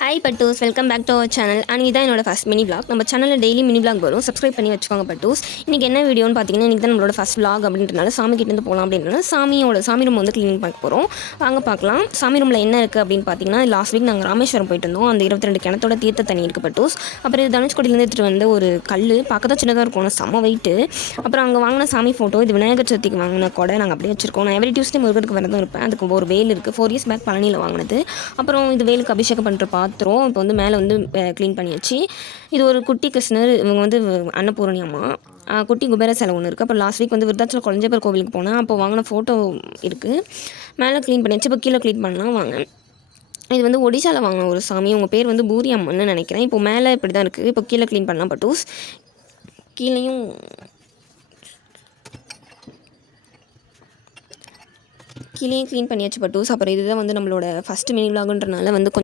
Hi பட்டூஸ், welcome back to our channel. And இதான் என்னோட ஃபஸ்ட் மினி விளாக். நம்ம சேனலில் டெய்லி மினி விளாக் வரும், சப்ஸ்கிரைப் பண்ணி வச்சுக்கோங்க பட்டூஸ். இன்றைக்கி என்ன வீடியோன்னு பார்த்தீங்கன்னா, இன்றைக்கி தான் நம்மளோட ஃபஸ்ட் விளாக் அப்படின்றனால சாமி கிட்டேருந்து போகலாம் அப்படின்றனால சாமி ரூம் வந்து க்ளீன் பண்ண போகிறோம். வாங்க பார்க்கலாம். சாமி ரூமில் என்ன இருக்குது அப்படின்னு பார்த்தீங்கன்னா, லாஸ்ட் வீக் நாங்கள் ராமேஸ்வரம் போயிட்டு இருந்தோம். அந்த 22 கிணத்தோட தீர்த்த தண்ணி இருக்குது பட்டூஸ். அப்புறம் இது தனுஷ்கோடியிலேருந்து எடுத்துகிட்டு வந்து ஒரு கல் பார்க்க தான் சின்னதாக இருக்கும், செம்ம வெயிட்டு. அப்புறம் அங்கே வாங்கின சாமி ஃபோட்டோ, இது விநாயகர் சதுர்த்திக்கு வாங்கின கூட நாங்கள் அப்படியே வச்சிருக்கோம். நான் எவ்ரி டியூஸ்டே முருகருக்கு வரதும் இருப்பேன். அதுக்கு ஒரு வேல் இருக்குது, 4 இயர்ஸ் பேக் பழனியில் வாங்கினது. அப்புறம் இது வேலுக்கு அபிஷேகம் பண்ணுற பாத்திரம் இப்போ வந்து மேலே வந்து க்ளீன் பண்ணியாச்சு. இது ஒரு குட்டி கிருஷ்ணர், இவங்க வந்து அன்னபூரணி அம்மா. குட்டி குபேர சிலை ஒன்று இருக்குது. அப்புறம் லாஸ்ட் வீக் வந்து விருத்தாச்சலம் குழஞ்சப்பர் கோவிலுக்கு போனேன், அப்போ வாங்கின ஃபோட்டோ இருக்குது. மேலே க்ளீன் பண்ணியாச்சு. இப்போ கீழே க்ளீன் பண்ணலாம் வாங்க. இது வந்து ஒடிசாவில் வாங்கின ஒரு சாமி, உங்கள் பேர் வந்து பூரி அம்மன்னு நினைக்கிறேன். இப்போ மேலே இப்படி தான் இருக்குது. இப்போ கீழே க்ளீன் பண்ணலாம் பட்டூஸ். கீழேயும் க்ளீன் பண்ணியாச்சு பட்டூஸ். அப்புறம் இதுதான் வந்து நம்மளோட ஃபஸ்ட்டு மினி விலாகுன்றனால வந்து